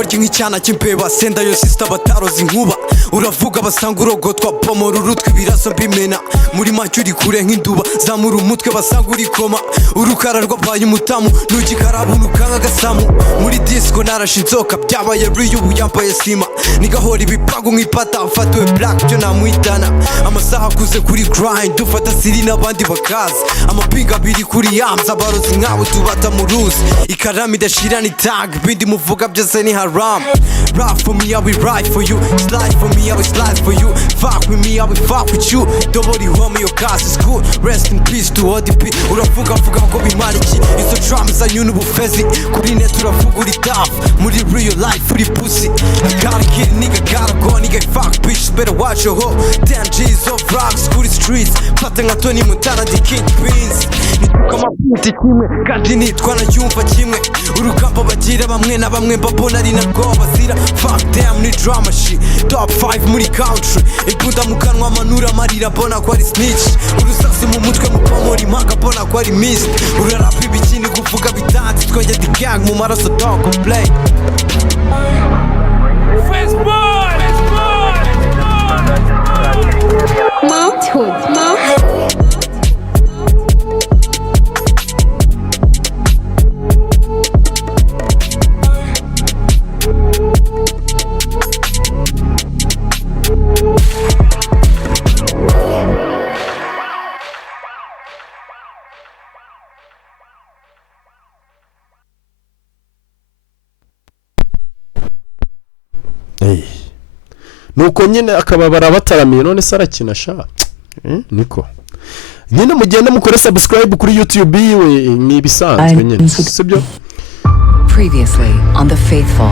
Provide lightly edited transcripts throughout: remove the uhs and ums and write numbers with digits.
ikigoryi nk'icyana cy'imbeba senda yo sister bataroza inkuba uravuga basanga urogotwa pomora urutwe ibiraso mbimena muri make uri kure nk'induba zamura umutwe basanga uri koma urukara rwabaye umutamu ntugikarabuna ukanga agasamu muri disco narashe inzoka byabaye real ubu yambaye sima nigahora ibipago nk'ipata mfatiwe black byo namuhitana amasaha akuze kuri grind dufata siri n'abandi bakaza amapinga abiri kuri yams abarozi nk'abo tubata mu ruzi ikarami idashira ni tag bindi muvuga byose ni haram rap for me I will ride for you slide for me I will slide for you fuck with me I will fuck with you nobody homie your cast is good rest in peace to ODP uravuga ngo bimara iki izo drums anyuna ubufezi kuri net uravuga uri tough muri real life uri pussy I gotta get nigga gotta go nigga fuck bitch better watch your hoe 10 G's of rocks kuri streets fata nka Tony Montana the king prince nituka maputi kimwe kandi nitwa na yumva kimwe urugamba bagira bamwe na bamwe mbabona ari narwo bazira fuck them ni drama shit top 5 muri country imbunda mu kanwa amanura amarira bona ko ari snitch urusasi mu mutwe mupomora impanga bona ko ari miss urarapa ibikini kuvuga bitanze twongera the gang mu maraso dog play nuko nyine akababara bataramiye none se arakina sha niko nyine mugende mukore subscribe kuri YouTube yiwe ni bisanzwe nyine sibyo. Previously on The Faithful.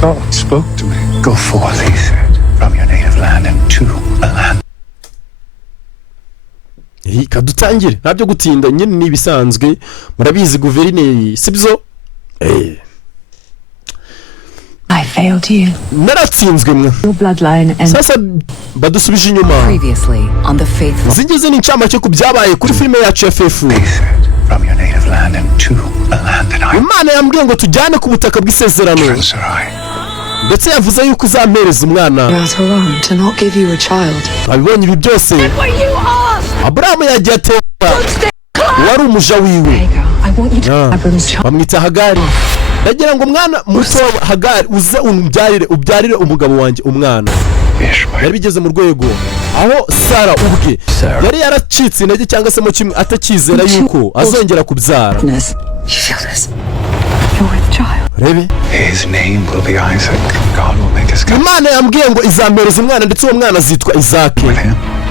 God spoke to me. Go forth, he said, from your native land and to a land. Kadutangire ntabyo gutinda nyine ni bisanzwe murabizi guverineri sibyo. I failed you. Naratsinzwe mwe. Your bloodline and sasa badusubije inyuma. Previously on The Faithful. Zingize n'incama cyo kubyabaye kuri filime yacu ya Faithful. From your native land and to a land that I. Imana yambwiye ngo tujyane ku butaka bw'isezerano. Ndetse yavuze yuko uzampereza umwana. To not give you a child. Abibonye ibi byose. Abrahamu yagiye atera. Wari umuja wiwe. Bamwita Hagari. Ndagira ngo umwana muto Hagari uze ubyarire umugabo wanjye umwana. Yari bigeze mu rwego aho Sara ubwe yari yaracitse intege cyangwa se mu kimwe atakizera yuko azongera kubyara. Rebe his name will be Isaac. God will make his covenant. Imana yambwiye ngo izampereza umwana ndetse uwo mwana azitwa Isaac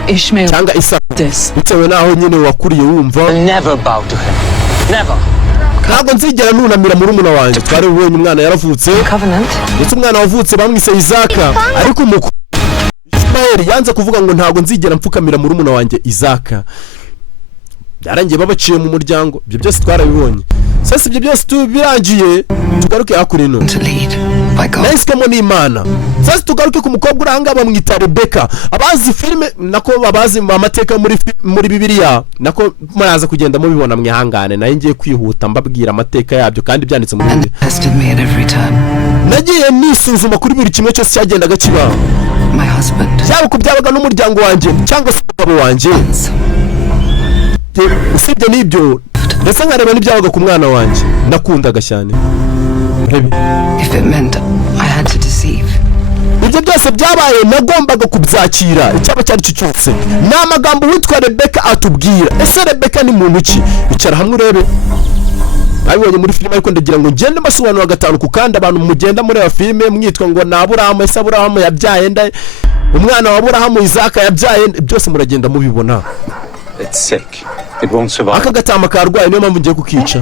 Ishmael cyangwa Isaac bitewe naho nyine wakuriye wumva. Never bow to him. Never. Ntabwo nzigera nunamira muri umuna wanjye twari ubonye umwana yaravutse ndetse umwana wavutse bamwise Isaac ariko umuko Ishmael yanze kuvuga ngo ntabwo nzigera mpfukamira muri umuna wanjye Isaac. Byarangiye babaciye mu muryango ibyo byose twarabibonye. Sasa ibyo byose tubirangiye tugaruke hakurino nahisemo n'Imana. Sasa tugaruke ku mukobwa uranga bamwita Rebecca. Abazi filime nako babazi amateka muri Bibiliya nako muraza kugenda mubibona mwihangane naye ngiye kwihuta mbabwira amateka yabyo kandi byanditse mu Bibiliya. Nagiye nisuzuma kuri buri kimwe cyose cyagendaga kibaho. Cyaba ku byabaga n'umuryango wanjye cyangwa se umugabo wanjye. Usibye n'ibyo ndetse nkareba n'ibyabaga ku mwana wanjye nakundaga cyane. If it meant I had to deceive. Ibyo byose byabaye nagombaga kubyakira icyaba cyari cyo cyose. N'amagambo witwa Rebecca atubwira. Ese Rebecca ni muntu ki? Icara hamwe urebe. Babibonye muri filime ariko ndagira ngo ngende mbasobanura gatanu ku kandi abantu mugenda muri ya filime mwitwa ngo na Aburahamu. Ese Aburahamu yabyaye nda umwana wa Aburahamu Isaac yabyaye byose muragenda mubibona. It's sick. It won't survive. Aka gatama karwaye niyo mpamvu ngiye kukica.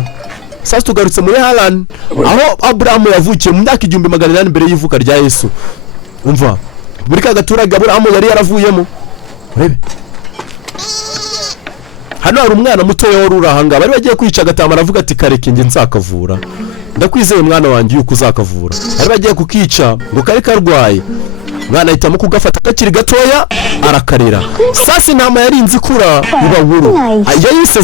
Sasa tugarutse muri Haran aho Aburahamu yavukiye mu myaka 1800 mbere y'ivuka rya Yesu. Umva muri ka gaturage Aburahamu yari yaravuyemo. Urebe hano hari umwana muto yorura hanga bari bagiye kwica gatama aravuga ati kareke nge nzakavura ndakwizeye mwana wanjye yuko uzakavura. Bari bagiye kukica ngo kare karwaye mwana ahitamo kugafata kakiri gatoya arakarera. Sasa intama yari inzikura iba nkuru yayise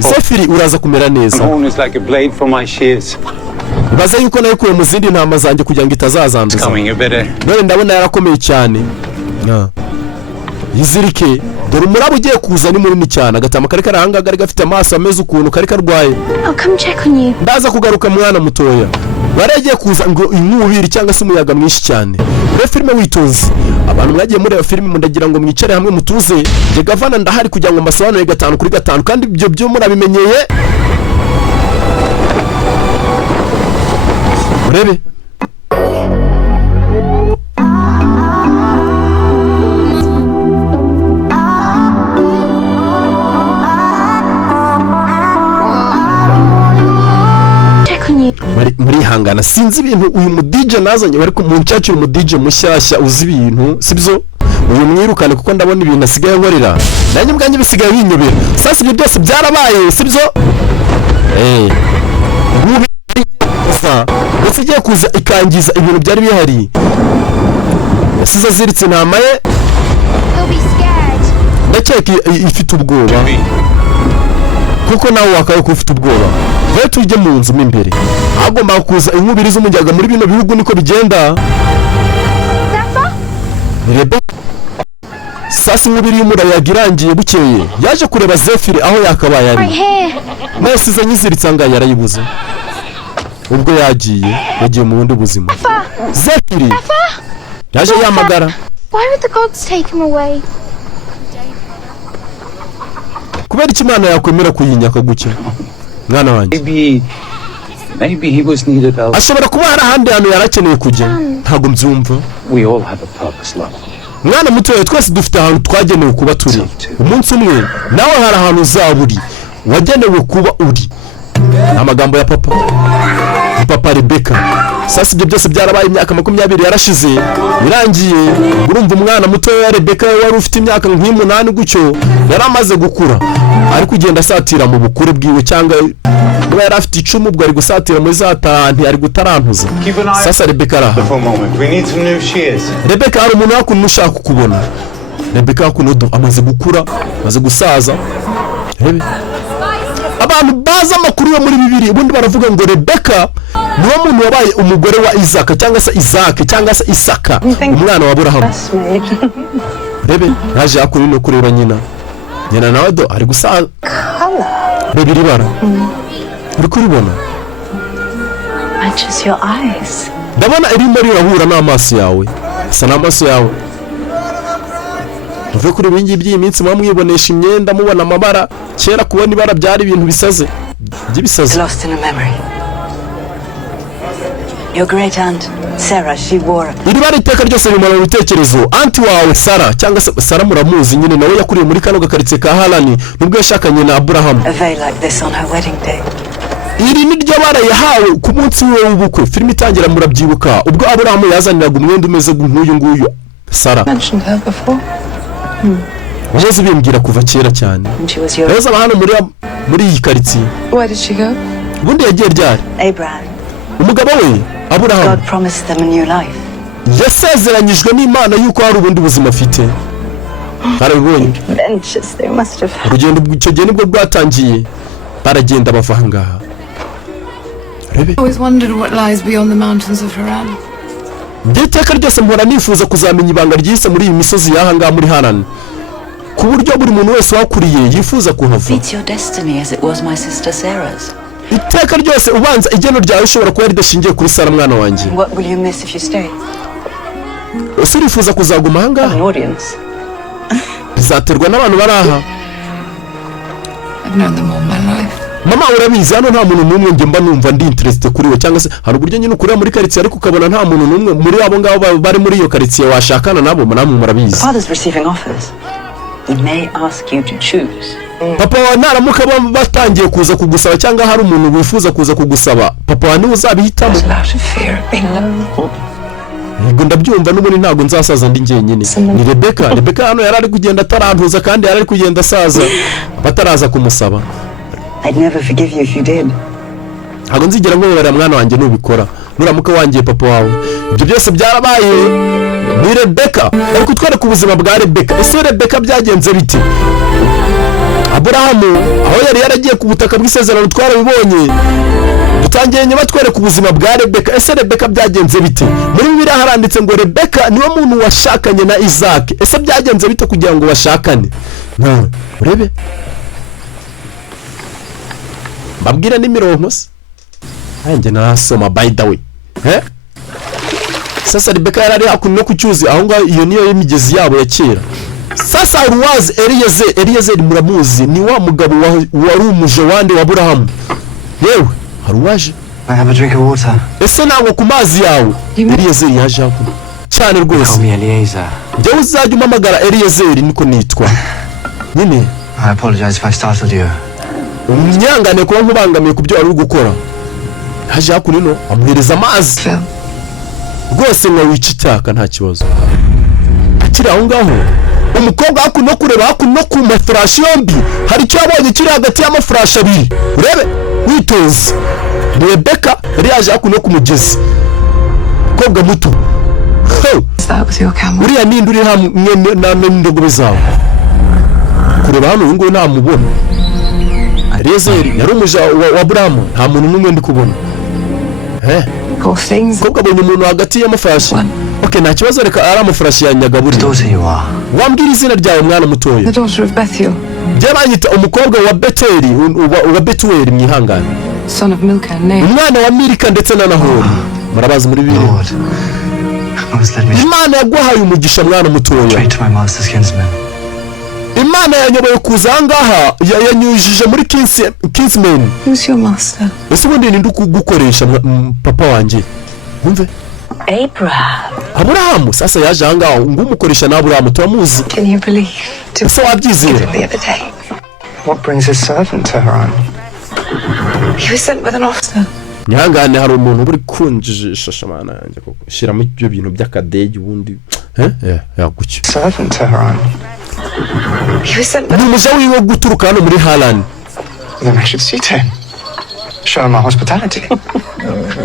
Zefiri uraza kumera neza. Horn is like a blade for my shears. ibaza yuko nayikuye mu zindi ntama zanjye kugira ngo itazazanduza none ndabona yarakomeye cyane yizirike dore umuraba ugiye kuza ni munini cyane agatama kari karahanga gari gafite amaso ameze ukuntu kari karwaye ndaza kugaruka mwana mutoya waragiye kuza ngo inkubiri cyangwa se umuyaga mwinshi cyane muri filime witonze abantu mwagiye mureba filime mundagira ngo mwicare hamwe mutuze nge gavana ndahari kugira ngo mbasobanurire 5 kuri 5 kandi ibyo byo murabimenyeye murebe muri hangana sinzi ibintu uyu mu DJ nazanye bari mu ncacu mu DJ mushyashya uzi ibintu sibyo uyu mwirukane kuko ndabona ibintu asigaye nkorera nanjye ubwanjye bisigaye binyobera sasa ibyo byose byarabaye sibyo ndetse igiye kuza ikangiza ibintu byari bihari yasize aziritse ntama ye ndakeka ifite ubwoba kuko nawe wakaye ko ufite ubwoba rero tujye mu nzu mo imbere agomba kuza inkubiri z'umujyaga muri bino bihugu niko bigenda reba sasa inkubiri y'umurayaga irangiye bukeye yaje kureba Zefire aho yakabaye ari mwese iza nyiziritse anga yarayibuze ubwo yagiye mu bundi buzima Zefire yaje yamagara kubera ikimana yakwemera kuyinyaka gucya mwana wanjye Maybe he was needed elsewhere. ashobora kuba hari ahandi hantu yarakeneye kujya ntabwo mbyumva We all have a purpose, love. mwana mutoya twese dufite ahantu twagenewe kuba turi umunsi umwe nawe hari ahantu uzaba uri wagenewe kuba uri ni amagambo ya papa Rebecca sasa ibyo byose byarabaye imyaka 20 yarashize birangiye urumva umwana mutoya wa Rebecca wari ufite imyaka nk'umunani gucyo yaramaze gukura ari kugenda asatira mu bukure bwiwe cyangwa kuba yari afite 10 ubwo ari gusatira muri za tanti ari gutarantuza sasa Rebecca araha Rebecca hari umuntu wakuntu ushaka kukubona Rebecca hakuno amaze gukura amaze gusaza rebe abantu baza amakuru yo muri Bibiliya ubundi baravuga ngo Rebecca niwo muntu wabaye umugore wa Isaka cyangwa se Isaac cyangwa se Isaka umwana wa Aburahamu rebe yaje akuri no kureba nyina nawe do ari gusaza rebe iribara uri kuribona Matches your eyes. ndabona irimo rirahura n'amaso yawe isa n'amaso yawe uve kuri ibingi by'iminsi mwamwibonesha imyenda mubona amabara kera kubona ibara byari ibintu bisaze by'ibisaze Lost in a memory. Your great aunt Sarah, she wore iri bari iteka ryose rimara mu bitekerezo anti wawe Sarah cyangwa se Sarah muramuzi nyine nawe yakuriye muri kano gakaritsiye ka Harani nubwo yashakanye na Abraham a veil like this on her wedding day. iri ni ryo bara yahawe ku munsi we w'ubukwe filime itangira murabyibuka ubwo Abraham yazaniraga umwenda umeze nk'uyu nguyu Sarah Mentioned her before. Wese bimbwira kuva kera cyane And she was your reza hano muri iyi karitsiye Where did she go? ubundi yagiye ryari Abraham. umugabo we Abraham God promised them a new life. yasezeranyijwe n'Imana yuko hari ubundi buzima afite barabibonye Adventures they must have had. urugendo icyo gihe nibwo rwatangiye baragenda bava ngaha rebe I always wondered what lies beyond the mountains of Haran. ndeteka ryose mpora nifuza kuzamenya ibanga ryise muri iyi misozi yaha ngaha muri Harani ku buryo buri muntu wese wakuriye yifuza kuhava It's your destiny as it was my sister Sarah's. iteka ryose ubanza igeno ryawe ushobora kuba ridashingiye kuri Sarah mwana wanjye What will you miss if you stay? ese urifuza kuzaguma aha ngaha An audience. bizaterwa n'abantu bari aha I've known them all my life. mama urabizi hano nta muntu n'umwe njye mba numva ndi interested kuri we cyangwa se hari uburyo nyine ukurira muri karitsiye ariko ukabona nta muntu n'umwe muri abo ngabo bari muri iyo karitsiye washakana nabo namwe murabizi Father's receiving offers. He may ask you to choose. papa wawe naramuka batangiye kuza kugusaba cyangwa hari umuntu wifuza kuza kugusaba papa wawe niwe uzabihitamo Out of fear of being alone. yego ndabyumva n'ubundi ntabwo nzasaza ndi njyenyine ni Rebecca hano yari ari kugenda atarantuza kandi yari ari kugenda asaza bataraza kumusaba I'd never forgive you if you did. ntabwo nzigera nkubabarira mwana wanjye nubikora nuramuka wangiye papa wawe ibyo byose byarabaye ni Rebecca ari kutwereka ubuzima bwa Rebecca ese Rebecca byagenze bite Abrahamu aho yari yaragiye ku butaka bw'isezerano twarabibonye dutangiye nyuma twereka ubuzima bwa Rebeka. Ese Rebeka byagenze bite? Muri Bibiliya haranditse ngo Rebeka niwe muntu washakanye na Isaac. Ese byagenze bite kugira ngo bashakane? Urebe babwira n'imirongo se nanjye narasoma by the way. Sasa Rebeka yarari hakuno ku cyuzi aho ngaho, iyo niyo y'imigezi yabo ya kera. Sasa Ruwazi Eliezer muramuzi, ni wa mugabo wari umuje wande wa Aburahamu. Yewe haruwaje, I have a drink of water. ese nangwa ku mazi yawe? Eliezer yaje hakuno cyane rwose. Call me Eliezer. Njyewe uzajya umamagara Eliezer niko nitwa nyine. I apologize if I startled you. Umnyangane kuba nkubangamiye kubyo ari gukora. Haje hakuno no amuhereza amazi rwose ngo wica icyaka nta kibazo. Akiri aho ngaho umukobwa hakuno kureba hakuno ku mafurashi yombi hari icyo yabonye kiri hagati y'amafurashi abiri. Urebe witonze, Rebeka yari yaje hakuno ku mugezi, umukobwa muto. Uriya ninde uri hamwe n'indogobe zawe? Kureba hano ngo ntamubona. Eliezer yari umuja wa Aburahamu, nta muntu n'umwe ndi kubona. Kobwa abonye umuntu hagati y'amafurashi. Okay, nta kibazo, reka ari amafurashi ya Nyagaburi. Wambwira izina ryawe mwana mutoya? The daughter of Bethuel. Jye banyita umukobwa wa Beteli, wa Betueli mwihangane. Son of Milcah and Nahor. Umwana wa Milika ndetse na Nahori. Murabazi muri Bibiliya. Imana yaguhaye umugisha mwana mutoya. Imana yanyoboye kuza ahangaha, yanyujije muri Kinsman. Who's your master? Ese ubundi ninde gukoresha papa wanjye? Wumve? Aburahamu. Sasa yaje ahangaha ngo umukoresha na Aburahamu, turamuzi. Can you believe? Ese wabyizera? What brings his servant to Haran? He was sent with an officer. Nyangane hari umuntu uri kunjisha shamana yanjye koko. Shiramo ibyo bintu by'akadege ubundi. Yagucyo. Servant to Haran. He was sent with Umuja wiwe guturuka hano muri Haran. Then I should see to him. Show him my hospitality.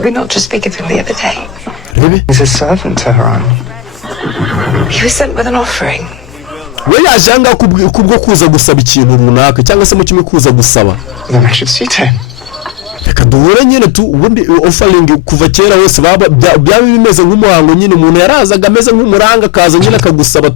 We not just speak of him the other day. Rebe? He's his servant to Haran. He was sent with an offering. We yaje ahangaha kubwo kuza gusaba ikintu runaka cyangwa se mu kimwe kuza gusaba. Then I should see to him. Reka duhure nyine ubundi offering kuva kera hose byaba bimeze nk'umuhango nyine, umuntu yarazaga ameze nk'umuranga kaza nyine akagusaba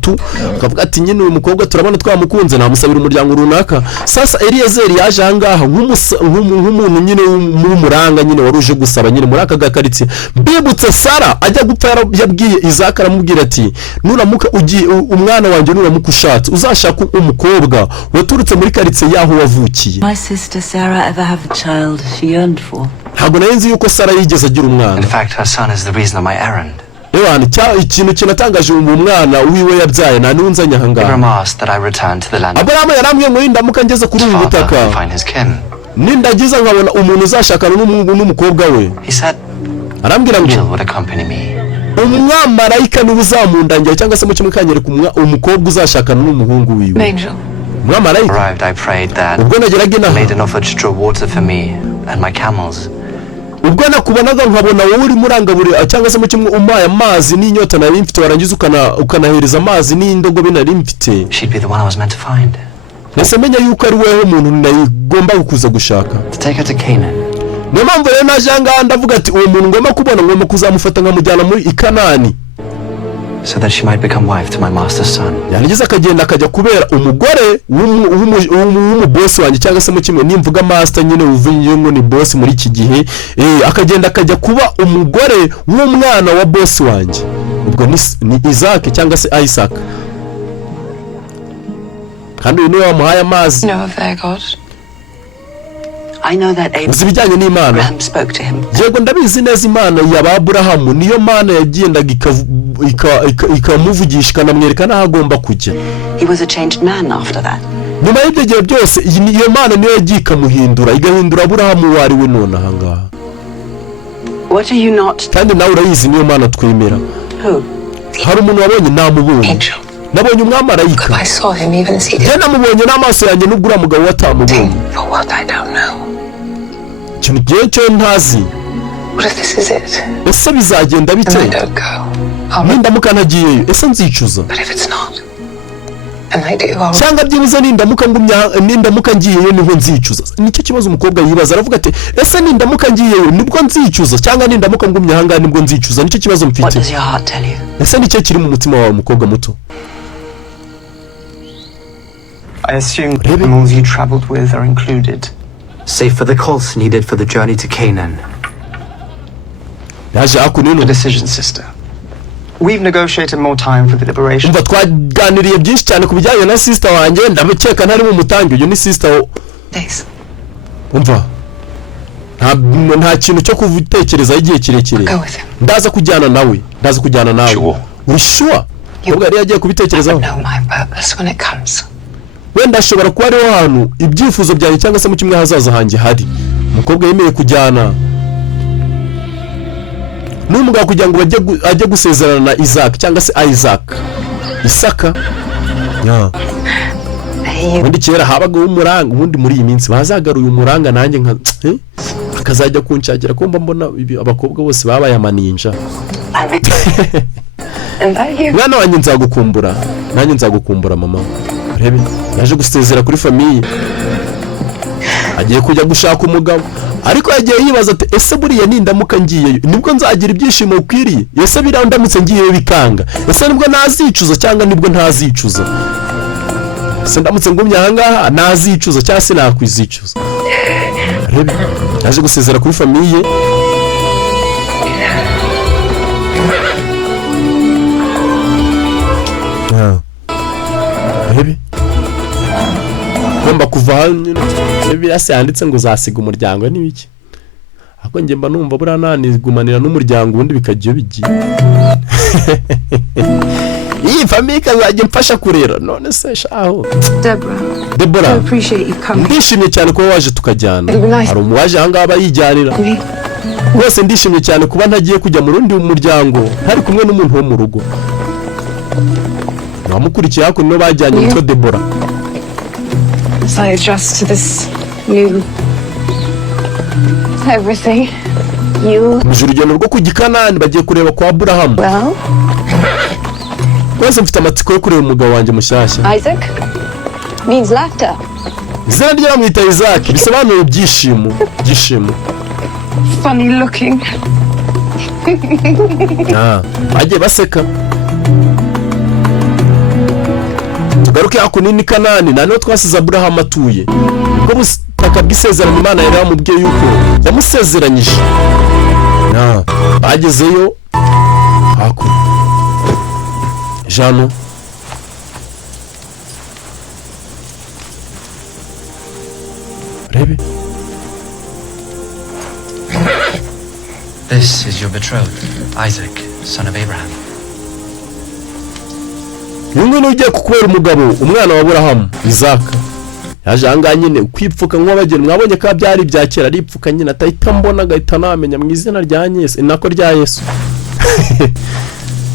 akavuga ati nyine uyu mukobwa turabona twamukunze namusabira umuryango runaka. Sasa Eliezer yaje ahangaha nk'umuntu nyine w'umuranga nyine waruje gusaba nyine muri aka gakaritse. Mbibutse Sara ajya gupfa yabwiye Isaac aramubwira ati nuramuka ugiye umwana wanjye nuramuka ushatse uzashaka umukobwa waturutse muri karitse yaho wavukiye. My sister Sarah ever have a child she yearned for? Ntabwo narinzi yuko Sara yigeze agira umwana. In fact, her son is the reason of my errand. Ikintu kinatangaje umwana wiwe yabyaye nta nunzanya ahangaha. Abraham asked that I return to the land. Abraham yarambwiye ngo ndamuka ngeze kuri ubu butaka nindagiza nkabona umuntu uzashakana n'umukobwa we. He said arambwira ngo would accompany me. Umwamarayika niwe uzamundangira cyangwa se mu kimwe kanyereka umukobwa uzashakana n'umuhungu wiwe. Angel. Umwamarayika. Arrived, I prayed that. Ubwo nageraga inaha. Made an offer to draw water for me and my camels. Ubwo nakubonaga nkabona wowe uri murangaburi cyangwa se mu kimwe umpaye amazi n'inyota nari mfite warangiza ukanahereza amazi n'indogobe nari mfite. She'd be the one I was meant to find. Nese menya yuko ari wewe umuntu nayigomba kuza gushaka. To take her to Canaan. Niyo mpamvu rero naje ahangaha ndavuga ati uwo muntu ngomba kubona ngomba kuzamufata nkamujyana muri Kanani. So that she might become wife to my master's son. Yanigeze akagenda akajya kubera umugore w'umubosi wanjye cyangwa se mu kimwe nimvuga master nyine uvuye ngo ni boss muri iki gihe akagenda akajya kuba umugore w'umwana wa boss wanjye. Ubwo ni Isaac cyangwa se Isaac. Kandi uyu niwe wamuhaye amazi. No, their God. I know that Abraham Abraham spoke to him. Yego ndabizi neza Imana ya Aburahamu niyo Mana yagendaga ikamuvugisha ikanamwereka naho agomba kujya. He was a changed man after that. Nyuma y'ibyo byose iyo Mana niyo yagiye ikamuhindura igahindura Aburahamu wari we none ahangaha. What are you not? Kandi nawe urayizi niyo Mana twemera. Who? Hari umuntu wabonye namubonye. Nabonye umwamarayika. I saw him even as he did. Namubonye n'amaso yanjye nubwo uriya mugabo watamubonye. For what I don't know. Ikintu gihe cyo ntazi. What if this is it? Ese bizagenda bite? And I don't go. Nindamuka nagiyeyo ese nzicuza. But if it's not, cyangwa byibuze nindamuka ngiyeyo niho nzicuza. Nicyo kibazo umukobwa yibaza, aravuga ati ese nindamuka ngiyeyo nibwo nzicuza cyangwa nindamuka ngumye ahanga nibwo nzicuza. Nicyo kibazo mfite. Ese nicyo kiri mu mutima wawe umukobwa muto? I assume the animals you traveled with are included, save for the costs needed for the journey to Canaan. Yaje akunino the decision, sister. We've negotiated more time for the liberation. Umva twaganiriye byinshi cyane kubijyanye na sister wanjye, ndabikeka ntari mu mutangi. Uyu ni sister Days. Umva nta kintu cyo kuvutekereza igihe kirekire. Ndaza kujyana nawe. Uri sure? Ubwo yari yagiye kubitekerezaho. Wenda ashobora kuba ariho hantu ibyifuzo byanjye cyangwa se mu kimwe hazaza hanjye hari. Umukobwa yemeye kujyana n'umugabo kugira ngo ajye gusezerana na Isaac cyangwa se Isaka. Ubundi kera habaga umuranga, ubundi muri iyi minsi bazagaruye umuranga nanjye akazajya kunshakira ko mbona abakobwa bose babaye amaninja. Mwana wanjye nzagukumbura, nanjye nzagukumbura mama. Rebe yaje gusezera kuri famiye, agiye kujya gushaka umugabo, ariko yagiye yibaza ati ese buriya nindamuka ngiyeyo nibwo nzagira ibyishimo ukwiriye? Ese biriya ndamutse ngiyeyo bikanga, ese nibwo nazicuza cyangwa nibwo ntazicuza? Ese ndamutse ngumye ahangaha nazicuza cyangwa se nakwizicuza? Rebe yaje gusezera kuri famiye. Rebe ngomba kuva hano. Birase yanditse ngo uzasiga umuryango n'ibiki, ako nge mba numva buriya nanigumanira n'umuryango ubundi bikajya bigiye. Iyi famiye kazajya mfasha kurera. None se shaho Deborah, ndishimye cyane kuba waje tukajyana. Hari umuwaje ahangaha aba yijyanira rwose. Ndishimye cyane kuba ntagiye kujya mu rundi muryango hari kumwe n'umuntu wo mu rugo. Namukurikiye hako no bajyanye yitwa Deborah. As I adjust to this new everything, Mujuru urugendo rwo ku Gikanani bagiye kureba kwa Abraham. Rwose mfite amatsiko yo kureba umugabo wanjye mushyashya. Isaac means laughter. Izina rye bamwita Isaac, bisobanuye ibyishimo. Funny looking. Bagiye baseka. Tugaruke akunini Kanani, nano twasize Abraham atuye. Ubwo butaka bw'isezerano Imana yari yamubwiye yuko yamusezeranyije. Bagezeyo hako Jano. Rebe. This is your betrothed, Isaac, son of Abraham. Yungwe ugiye kukubera umugabo, umwana wa Abraham, Isaac. Yaje ahangaha nyine kwipfuka nk'abageni. Mwabonye ko byari ibya kera, aripfuka nyine atahita mbona agahita namenya mu izina rya Yesu, nako rya Yesu.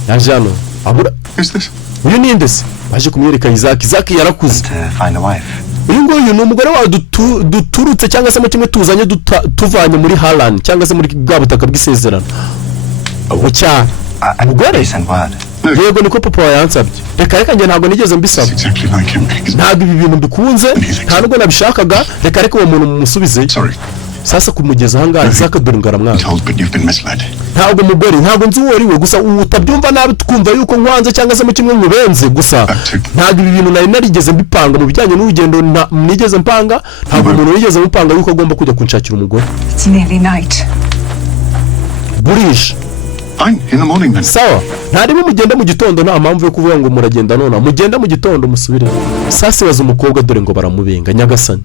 Yaje hano uyu ni nde se? Baje kumwereka Isaac yarakuze. Uyu nguyu ni umugore wawe duturutse cyangwa se mu kimwe tuzanye tuvanye muri Haran cyangwa se muri bwa butaka bw'isezerano. Abo cyane umugore yego niko papa yansabye. Reka njye ntabwo nigeze mbisaba. Ntabwo ibi bintu bikunze, nta nubwo nabishakaga. Reka uwo muntu mumusubize. Sasa kumugeza ahangaha Isaac dore ngaramwana. Ntabwo mugore, ntabwo nzi uwo ariwe, gusa utabyumva nabi twumva yuko nkwanze cyangwa se mu kimwe mubenze gusa. Ntabwo ibi bintu narigeze mbipanga mu bijyanye n'urugendo, nigeze mpanga. Ntabwo umuntu yigeze mupanga yuko agomba kujya kunshakira umugore. It's nearly night. Burisha. In the morning then. Sawa, ntarimo mugenda mu gitondo, nta mpamvu yo kuvuga ngo muragenda none. Mugenda mu gitondo musubire. Sasa baza umukobwa dore ngo baramubenga Nyagasani.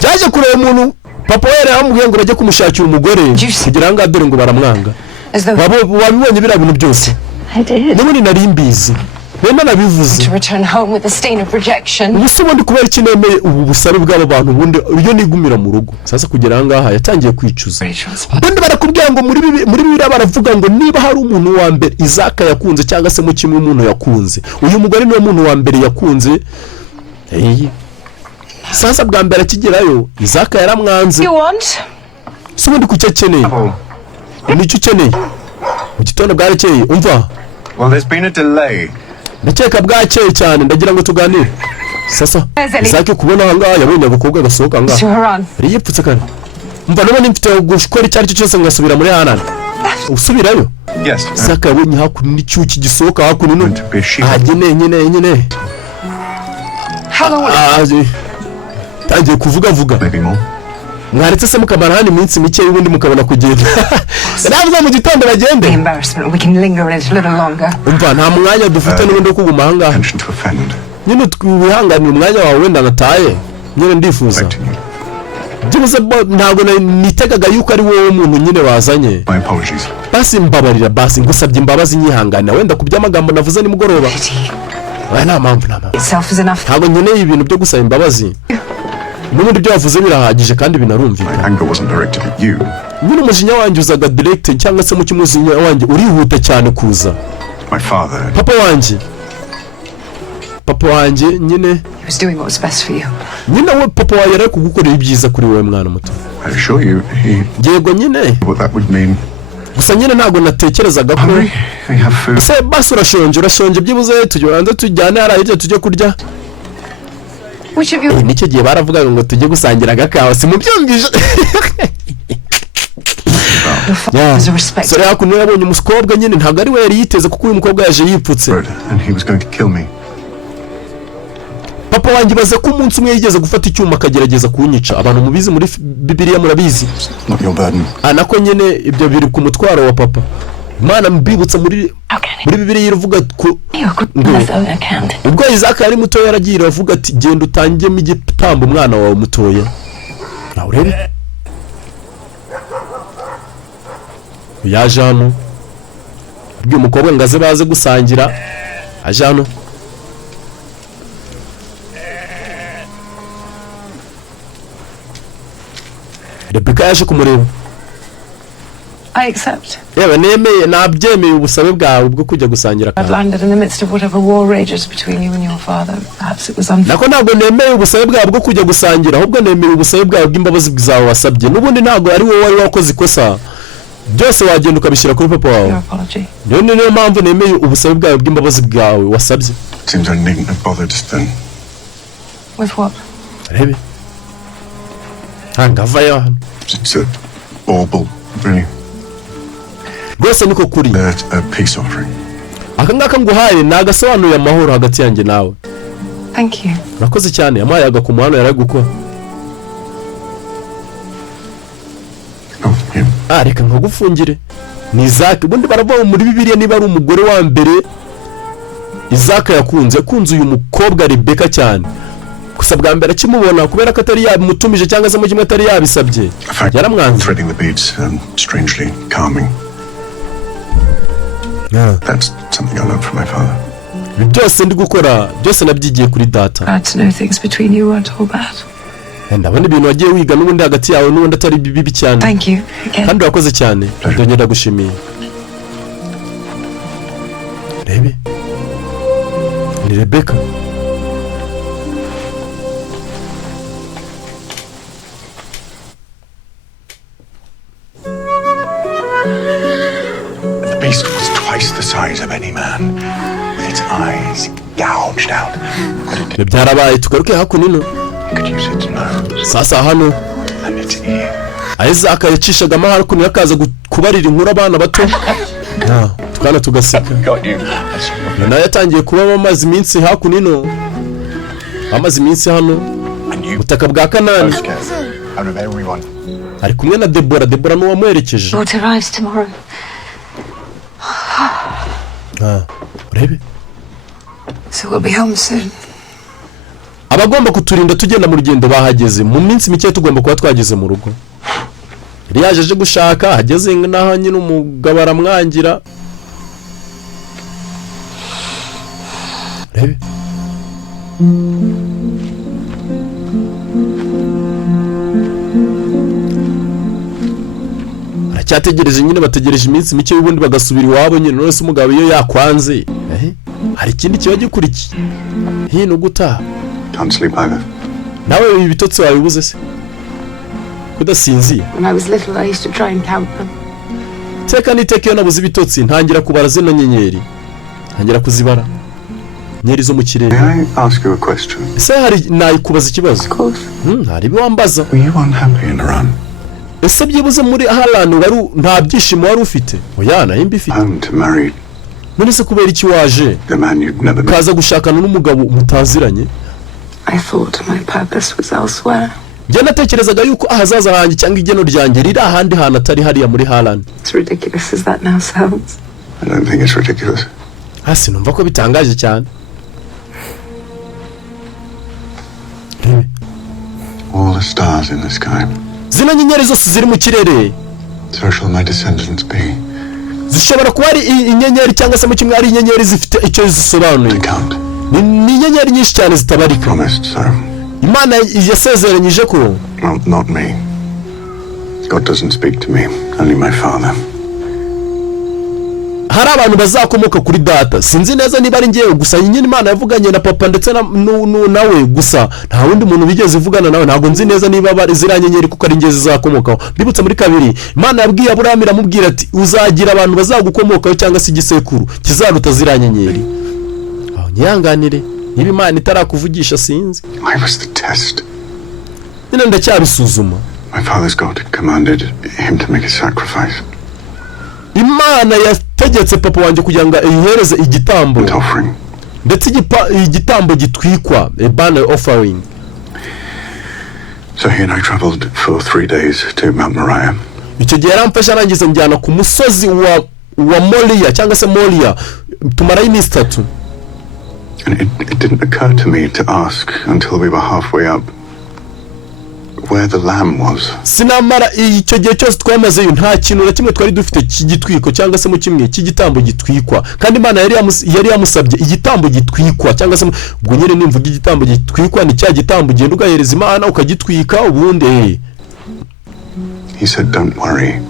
Byaje kureba umuntu papa yari yamubwiye ngo bajye kumushakira umugore kugira ngo dore ngo baramwanga. Wabibonye bira bintu byose. N'ubundi nari mbizi. Benda nabivuze. To return home with a stain of rejection. Ubusubundi kubera ikinemeye ubu busabe bw'aba bantu bundi iyo nigumira mu rugo. Sasa kugira ngaha yatangiye kwicuza. Bundi barakubwira ngo muri bibira baravuga ngo niba hari umuntu wa mbere Isaac yakunze cyangwa se mu kimwe umuntu yakunze, uyu mugore niwe muntu wa mbere yakunze. Sasa bwa mbere akigerayo Isaac yaramwanze. You want? Subundi kucyakeneye. Nicyo ukeneye. Mu gitondo bwarekeye umva. Well, there's been a delay. ndakeka bwakeye cyane ndagira ngo tuganire sasa Isaac kubona ahangaha yabonye agakobwa gasohoka ahangaha yari yipfutse kare mva none mfite gukora icyo ari cyo cyose ngasubira muri Hanan usubirayo Isaac yabonye hakuno n'icyuki gisohoka hakuno nyine tangiye kuvuga mwaretse se mukamara hano iminsi mike y'ubundi mukabona kugenda navuga mu gitondo bagende umva nta mwanya dufite n'ubundi wo kuguma ahangaha nyine twihanganira umwanya wawe wenda nataye nyine ndifuza byibuze ntabwo nitegaga yuko ari wowe umuntu nyine wazanye basi mbabarira basi ngusabye imbabazi nyihanganira wenda ku by'amagambo navuze nimugoroba nta mpamvu ntabwo nkeneye ibintu byo gusaba imbabazi n'ubundi ibyo wavuze birahagije kandi binarumvikana nyine umujinya wanjye uzaga direct cyangwa se mu cy'umujinya wanjye urihuta cyane kuza papa wanjye nyine nyine we papa wawe yari kugukorera ibyiza kuri wowe mwana muto yego nyine gusa nyine ntabwo natekerezaga ko se basi urashonje byibuze tujye tujyane hariya hirya tujye kurya nicyo gihe baravugaga ngo tujye gusangira agakawa simubyumvise sore hakuno yabonye umukobwa nyine ntabwo ari we yari yiteze kuko uyu mukobwa yaje yipfutse papa wanjye baze ko umunsi umwe yigeze gufata icyuma akagerageza kunyica abantu mubizi muri Bibiliya murabizi nako nyine ibyo biri ku mutwaro wa papa Imana mbibutsa muri Bibiliya iravuga ko ubwo Isaac yari muto yaragiye iravuga ati genda utangemo igitambo umwana wawe mutoya nawe urebe yaje hano ubwo umukobwa ngaze baze gusangira aje hano Rebecca yaje kumureba I accept. Yewe nemeye nabyemeye ubusabe bwawe bwo kujya gusangira I've landed in the midst of whatever war rages between you and your father. Perhaps it was unfair. Nako ntabwo nemeye ubusabe bwawe bwo kujya gusangira ahubwo nemeye ubusabe bwawe bw'imbabazi zawe wasabye n'ubundi ntabwo ari wowe wari wakoze ikosa byose wagenda ukabishyira kuri papa wawe niyo mpamvu nemeye ubusabe bwawe bw'imbabazi bwawe wasabye Seems I needn't have bothered then. With what? Rebe Hangavayo hano It's a bauble, really. Rwose niko kuri A peace offering. aka ngaka nguhaye nagasobanuye amahoro hagati yanjye nawe Thank you. Nakoze cyane amaye agakumuhano yaragukwa reka nkagufungire ni Isaac ubundi baravuga muri Bibiliya niba ari umugore wa mbere Isaac yakunze uyu mukobwa Rebecca cyane gusa bwa mbere akimubona kubera ko atari yabimutumije cyangwa se mu kimwe atari yabisabye yaramwanze Threading the beads strangely calming. That's something I learned from my father. byose ndi gukora byose nabyigiye kuri data Glad to know things between you weren't all bad. ndabona ibintu wagiye wiga n'ubundi hagati yawe n'ubundi atari bibi cyane Thank you again. kandi wakoze cyane ndongera gushimiye rebe ni Rebecca The beast was twice the size of any man, with its eyes gouged out. byarabaye tugaruke hakuno Could use its nose sasa hano and its ear. Isaac yacishaga amahoro kuno yakaza kubarira inkuru abana bato tukana tugaseka Got you. nayo yatangiye kuba amazi iminsi hakuno amazi iminsi hano ubutaka bwa Kanani Out of everyone. ari kumwe na Debora n'uwamuherekeje Boat arrives tomorrow. urebe So we'll be home soon. abagomba kuturinda tugenda mu rugendo bahageze mu minsi mike tugomba kuba twageze mu rugo yari yaje aje gushaka ageze naho nyine umugabo aramwangira rebe aracyategereje nyine bategereje iminsi mike y'ubundi bagasubira iwabo nyine none se umugabo iyo yakwanze hari ikindi kiba gikurikiye hino gutaha Can't sleep either. nawe ibi bitotsi wabibuze se kudasinziye When I was little, I used to try and count them. teka niteka iyo nabuze ibitotsi ntangira kubara zino nyenyeri ntangira kuzibara inyenyeri zo mu kirere. May I ask you a question? Ese hari nayikubaza ikibazo? Of course. Hari ibyo wambaza. Were you unhappy in Iran? Ese byibuze muri Harlan nta byishimo wari ufite? Oya nayo mbifite. Home to marry None se kubera iki waje the man you'd never met? kaza gushakana n'umugabo mutaziranye? I thought my purpose was elsewhere. Njye natekerezaga yuko ahazaza hanjye cyangwa igeno ryanjye riri ahandi hantu atari hariya muri Harlan. As ridiculous as that now sounds. I don't think it's ridiculous. Hasi numva ko bitangaje cyane. All the stars in the sky. Zino nyenyeri zose ziri mu kirere So shall my descendants be. zishobora kuba ari inyenyeri cyangwa se mu kimwe ari inyenyeri zifite icyo zisobanuye. To count. Ni inyenyeri nyinshi cyane zitabarika. Promised so. Imana yasezeranyije ko Well, not me. God doesn't speak to me. Only my father. hari abantu bazakomoka kuri data. Sinzi neza niba ari ngewe gusa nyine Imana yavuganye na papa ndetse nawe gusa nta wundi muntu bigeze ivugana nawe. Ntabwo nzi neza niba ziriya nyenyeri kuko ari ngewe zizakomokaho. Mbibutse muri 2 Imana yabwiye Aburahamu iramubwira ati uzagira abantu bazagukomokaho cyangwa se igisekuru kizaruta ziriya nyenyeri. Aho nyihanganire niba Imana itarakuvugisha sinzi. I was the test. Nyine ndacyabisuzuma. My father's God had commanded him to make a sacrifice. Imana yategetse papa wanjye kugira ngo ihereze igitambo And offering. ndetse igitambo gitwikwa, a burnt offering. So he and I traveled for 3 days to Mount Moriah. Icyo gihe yaramfasha arangiza njyana ku musozi wa Moriah cyangwa se Moriah tumarayo iminsi 3. And it didn't occur to me to ask until we were halfway up where the lamb was. Sinamara icyo gihe cyose twamazeyo nta kintu na kimwe twari dufite cy'igitwiko cyangwa se mu kimwe cy'igitambo gitwikwa, kandi Imana yari yamusabye igitambo gitwikwa cyangwa se ubwo nyine nimvuga igitambo gitwikwa ni cya gitambo ugenda ugahereza Imana ukagitwika ubundi. He said, don't worry.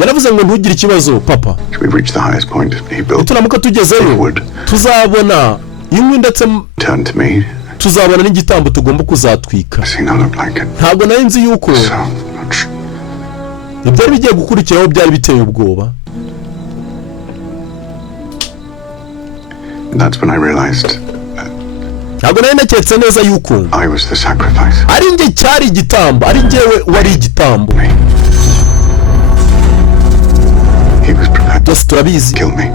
Yaravuze ngo ntugire ikibazo papa. We reached the highest point. He built. Turamuka tugezeyo tuzabona inkwi ndetse Turned to me. tuzabona n'igitambo tugomba kuzatwika. Seeing I looked like it. Ntabwo nari nzi yuko So much. ibyari bigiye gukurikiraho byari biteye ubwoba. And that's when I realized Ntabwo nari naketse neza yuko I was the sacrifice. ari njye cyari igitambo, ari njyewe wari igitambo. He was prepared to Byose turabizi. kill me.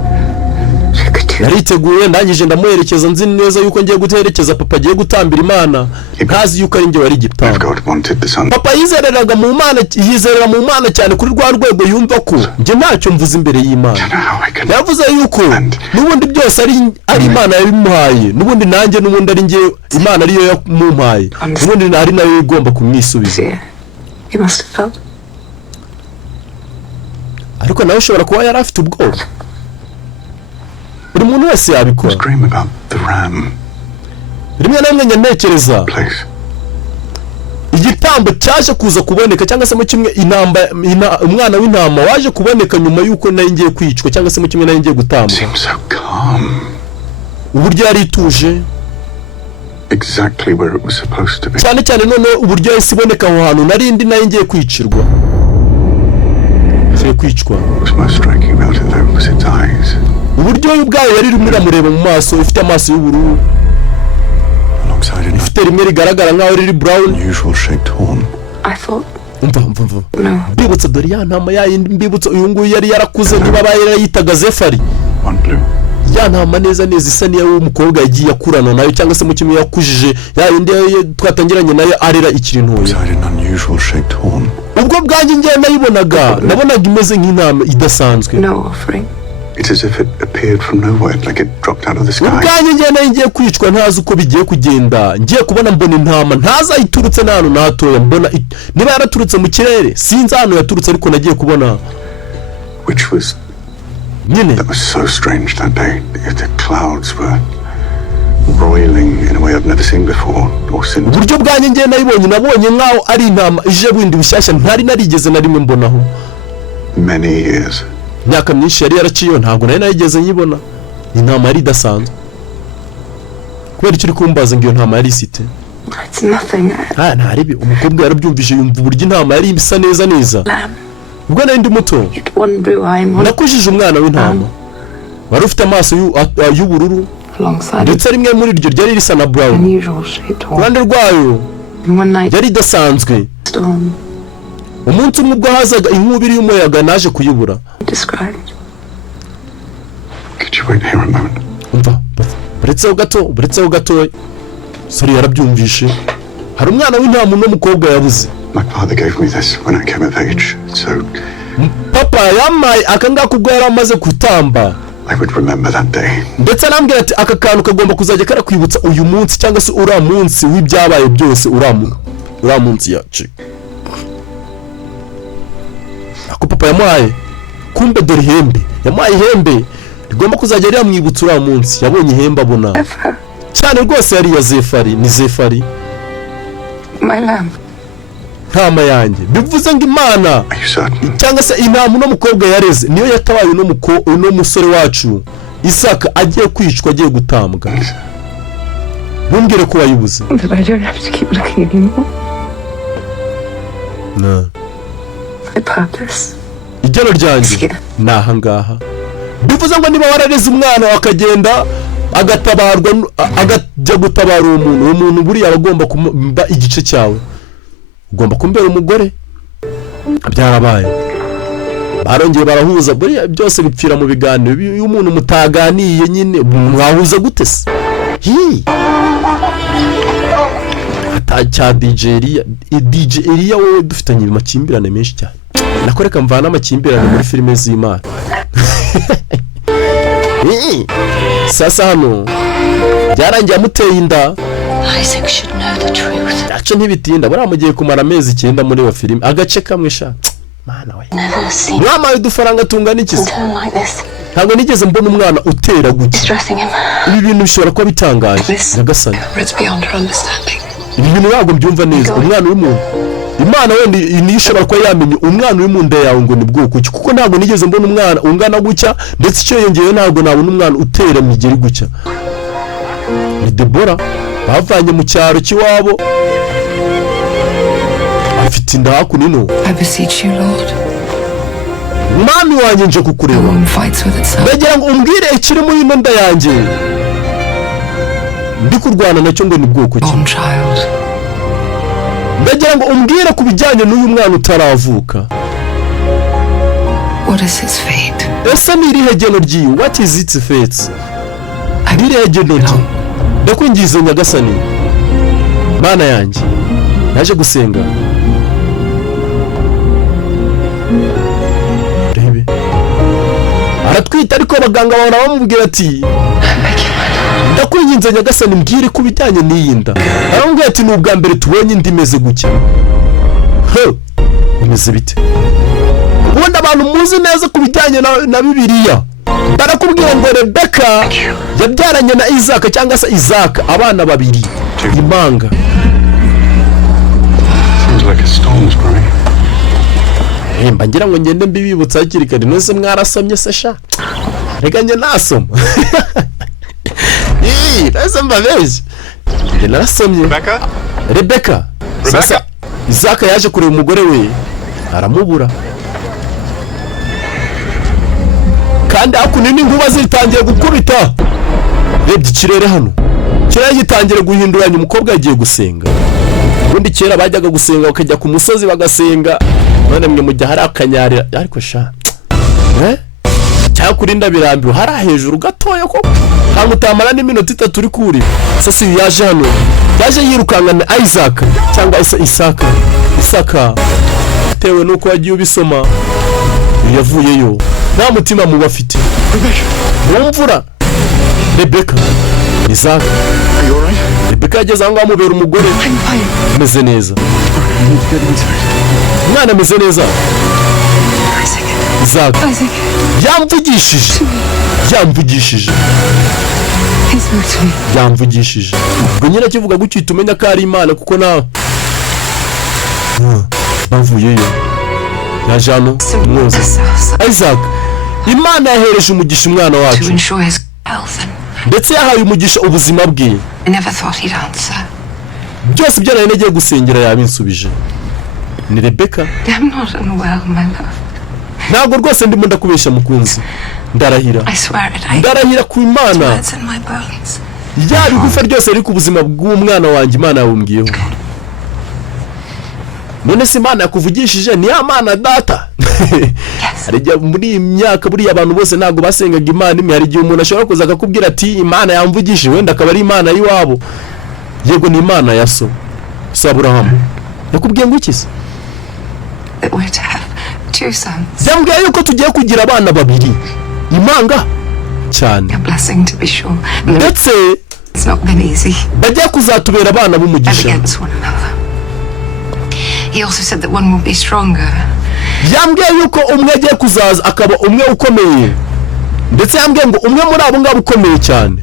Yariteguye ndangije ndamuherekeza nzi neza yuko ngiye guterekeza papa agiye gutambira Imana, ntazi yuko ari njye wari If igitambo. God wanted the son. Papa yizerera mu Mana cyane kuri rwa rwego yumva ko njye ntacyo mvuze imbere y'Imana. I don't know how I can. Yavuze yuko n'ubundi byose ari Imana yabimuhaye, n'ubundi nanjye n'ubundi ari njye Imana ariyo yamumpaye, n'ubundi ari nayo igomba kumwisubiza. He must have felt. Ariko nawe ushobora kuba yari afite ubwoba. Buri muntu wese yabikora. Dream about the ram Rimwe na rimwe ntekereza place. igitambo cyaje kuza kuboneka cyangwa se mu kimwe umwana w'intama waje kuboneka nyuma yuko nari ngiye kwicwa cyangwa se mu kimwe nari ngiye gutamba. Seemed so calm. Uburyo yari ituje Exactly where it was supposed to be. cyane cyane none uburyo yahise iboneka aho hantu nari ngiye kwicirwa. Kwicwa. What was most striking about it though was its eyes. Uburyo ubwayo yari rimwe ramureba mu maso, ifite amaso y'ubururu, Alongside an ifite rimwe rigaragara nkaho riri brown. unusual shaped horn. I thought, Umva. no. Mbibutsa dore ya ntama yayindi, mbibutsa uyu nguyu yari yarakuze niba yitaga Zefari. One blue. Ya ntama neza isa niya w'umukobwa yagiye akurana nayo cyangwa se mu kimwe yakujije yayindi twatangiranye nayo arera ikiri ntoya. Alongside an unusual shaped horn. Ubwo bwanjye ngiye nabonaga imeze nk'intama idasanzwe. No offering. It's as if it appeared from nowhere, like it dropped out of the sky. Ubwanjye ngiye kwicwa ntazi uko bigiye kugenda, ngiye kubona mbona intama ntazayiturutse n'ahantu natoya, mbona niba yaraturutse mu kirere sinzi ahantu yaturutse, ariko nagiye kubona Which was nyine. That was so strange that day. The clouds were roiling in a way I've never seen before or since. Uburyo bwanjye ngiye nabonye nkaho ari intama ije bundi bushyashya ntari narigeze na rimwe mbonaho. Many years. Imyaka myinshi yari yaraciyeho ntabwo nari narigeze nyibona. Intama yari idasanzwe. Kubera icyo uri kumbaza ngo iyo ntama yari isite. It's nothing. Ntaribi umukobwa yarabyumvise yumva uburyo intama yari isa neza. Lamb. Ubwo nari ndi muto It one blue eye. nakujije umwana w'intama wari ufite amaso y'ubururu, alongside ndetse rimwe muri ryo ryari risa na brown unusual shaped horse. uruhande rwayo And one night, yari idasanzwe. storm Umunsi umwe ubwo hazaga inkubiri y'umuyaga naje kuyibura. described. Could you wait here a moment? Umva, buretseho gato. Sori yarabyumvishe. Hari umwana w'intamu n'umukobwa yabuze. My father gave me this when I came of age, so Papa yamaye akangaka ubwo yari amaze gutamba. I would remember that day. Ndetse arambwira ati aka kantu kagomba kuzajya karakwibutsa uyu munsi cyangwa se uriya munsi w'ibyabaye byose uriya munsi yacu. Ako papa yamuhaye kumbe dore ihembe yamuhaye ihembe rigomba kuzajya riramwibutsa uriya munsi. Yabonye ihembe abona cyane rwose yari ya Zefari. Ni Zefari My lamb. ntama yanjye. Bivuze ngo Imana Are you certain? cyangwa se intamu n'umukobwa yareze niyo yatabaye uno musore wacu Isaka agiye kwicwa agiye gutambwa. Ntumbwire ko wayibuze. That I don't have to keep looking anymore. No. My purpose. Igeno ryanjye ni aha ngaha. Bivuze ngo niba warareze umwana wakagenda agatabarwa akajya gutabara umuntu buriya abagomba kumba igice cyawe. Ugomba kumbera umugore. Byarabaye. Barongeye barahuza buriya byose bipfira mu biganiro. Iyo umuntu mutaganiye nyine mwahuza gute se? Cya DJ Elia wowe dufitanye amakimbirane menshi cyane. Nakoreka mvana amakimbirane muri filime z'Imana. Sasa hano byarangiye amuteye inda. Isaac should know the truth. Yace ntibitinda buriya mugiye kumara amezi 9 muri wa filime agace kamwe sha. Mana we. Mwamaye udufaranga tungana iki se? Ntabwo nigeze mbona umwana utera gutya. Ibi bintu bishobora kuba bitangaje. Nyagasani. It's beyond her understanding. Ibi bintu ntabwo mbyumva neza. Umwana w'umuntu Imana wende ni ishobora kuba yamenye umwana uri mu nda yawe ngo ni bwoko ki, kuko ntabwo nigeze mbona umwana ungana gutya, ndetse icyo yongeye ntabwo nabona umwana utera migeri gutya. Ni Debora bavanye mu cyaro cy'iwabo afite inda hakunino. I beseech you, Lord. Mwami wanjye nje kukureba. Ndagira ngo umbwire ikiri muri ino nda yanjye. Ndi kurwana nacyo ngo ni bwoko ki. Ndagira ngo umbwire ku bijyanye n'uyu mwana utaravuka. What is his fate? Ese ni irihe geno ryiwe? What is its fate? Ni irihe geno ryiwe? Ndakwingize Nyagasani Mana yanjye naje gusenga. Rebe aratwita ariko abaganga babona bamubwira ati ndakwinginze Nyagasani mbwire ku bijyanye n'iyi nda. Arambwira ati ni ubwa mbere tubonye indi imeze gutya. Imeze bite? Ubundi abantu muzi neza ku bijyanye na Bibiliya barakubwira ngo Rebeka yabyaranye na Isaka cyangwa se Isaka abana babiri impanga. Seems like a storm's brewing. Mba ngira ngo ngende mbibibutsa hakiri kare. Nose mwarasomye se sha? Reka njye nasoma. Nose mbabeje. Njye narasomye. Rebeka. Sasa Isaka yaje kureba umugore we aramubura. Kandi hakunini inkuba zitangiye gukubita. Rebye ikirere hano. Kirere gitangira guhinduranya umukobwa yagiye gusenga. Ubundi kera bajyaga gusenga bakajya ku musozi bagasenga. None mwe mujya hari akanyarira ariko sha. Cyangwa kurinda birambiwe hari hejuru gatoya ko kamutamara n'iminota 3 uri kuri. Sasa yaje hano. Yaje yirukanga na Isaac cyangwa Isaka. Tewe nuko wagiye ubisoma. Yavuyeyo. Nta mutima mu bafite. Mumvura. Rebeka. Isaac. Rebeka yageze aho amubera umugore. Meze neza. Mwana meze neza. Isaac. Yamvugishije. Ubwo nyine kivuga gucyita umenya ko ari Imana kuko nawe. Bavuyeyo. Yajano Moses. Isaac. Imana yahereje umugisha umwana wacu. Ndetse yahaye umugisha ubuzima bwe. Byose byo nari nagiye gusengera yabinsubije. Ni Rebeka. ntabwo rwose ndimo ndakubesha mukunzi, ndarahira, ndarahira ku Imana, ya bigufa ryose riri ku buzima bw'umwana wanjye Imana yawumbwiyeho. None se Imana yakuvugishije ni ya Mana data? Harya muri iyi myaka buriya abantu bose ntabwo basengaga Imana imwe. Hari igihe umuntu ashobora kuza akakubwira ati Imana yamvugishije, wenda akaba ari Imana y'iwabo. Yego ni Imana ya so Aburahamu. Yakubwiye ngo iki se? Yambwiye yuko tugiye kugira abana babiri. Impanga cyane. Ndetse bajya kuzatubera abana b'umugisha. He also said that one will be stronger. Yambwiye yuko umwe agiye kuzaza akaba umwe ukomeye, ndetse yambwiye ngo umwe muri abo ngabo ukomeye cyane,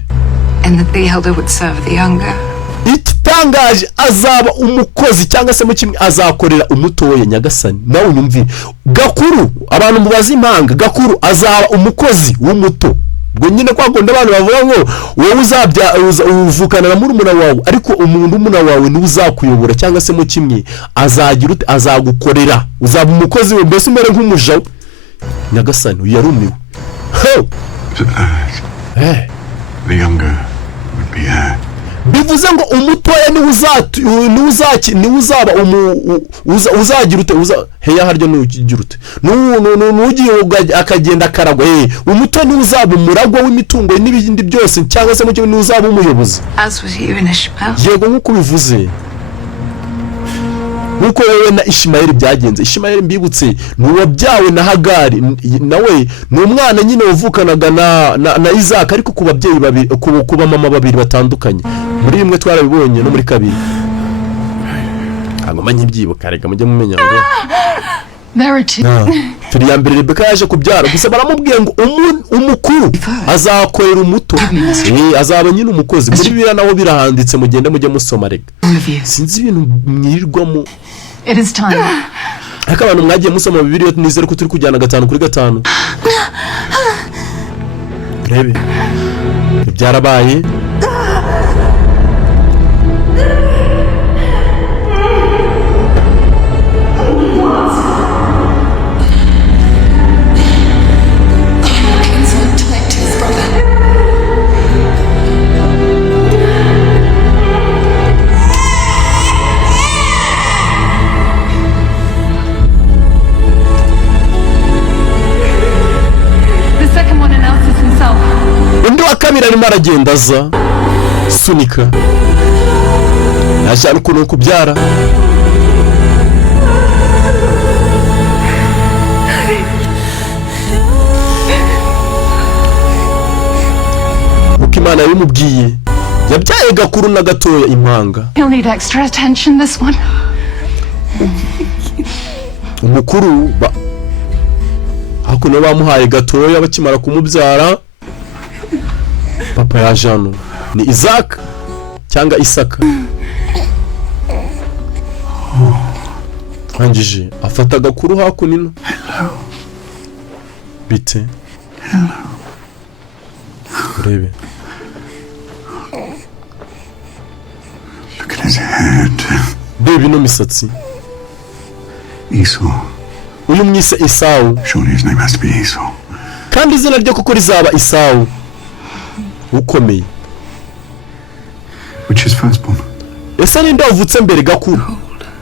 and that the elder would serve the younger. Itangaje azaba umukozi cyangwa se mu kimwe azakorera umutoye. Nyagasani nawe unyumvi Gakuru, abantu mubaza impanga, Gakuru azaba umukozi w'umuto. Ubwo nyine kwagonda abantu bavuga ngo wowe uzabya uvukana na murumuna wawe, ariko umuntu umuna wawe ni uzakuyobora cyangwa se mu kimwe azagira azagukorera, uzaba umukozi we, mbese umere nk'umuja. Nyagasani uyarumiwe. The younger would be heir. Bivuze ngo umutoya ni uzaba uzagira ute heya haryo nugira ute nugiye akagenda karagwa. Umuto ni uzaba umuragwa w'imitungo n'ibindi byose, cyangwa se mu cyo ni uzaba umuyobozi. Yego nkuko bivuze, nkuko wewe na Ishmael byagenze. Ishmael mbibutse nuwabyawe na Hagari, nawe ni umwana nyine wavukanaga na Isaac, ariko ku babyeyi babiri, kuba mama babiri batandukanye. Muri rimwe twarabibonye no muri kabiri. Hangoma nkibyibuka, rega mujye mumenya ngo turi ya mbere Rebeka yaje kubyara, gusa baramubwiye ngo umukuru azakorera umuto. Azaba nyine umukozi. Muri bibira naho birahanditse, mugende mujye musoma. Rega sinzi ibintu mwirirwamo. It is time. Aka abantu mwagiye musoma Bibiliya, nizere ko turi kujyana 5 kuri 5. Rebe byarabaye. Kabiri arimo aragenda aza sunika, yashaka ukuntu kubyara. Uko Imana yabimubwiye, yabyaye Gakuru na gatoya impanga. He'll need extra attention this one. Umukuru hakuno bamuhaye gatoya bakimara kumubyara. Papa ya Jano ni Isaac cyangwa Isaka. Anjije afata Gakuru hakunino. Bite Rebe. Look at his head. Baby no misatsi. Esau. Uyu mwise Esau. Surely his name has to be Esau. Kandi izina ryo kuko rizaba Esau ukomeye. Which is firstborn? Ese ninde wavutse mbere, Gakuru?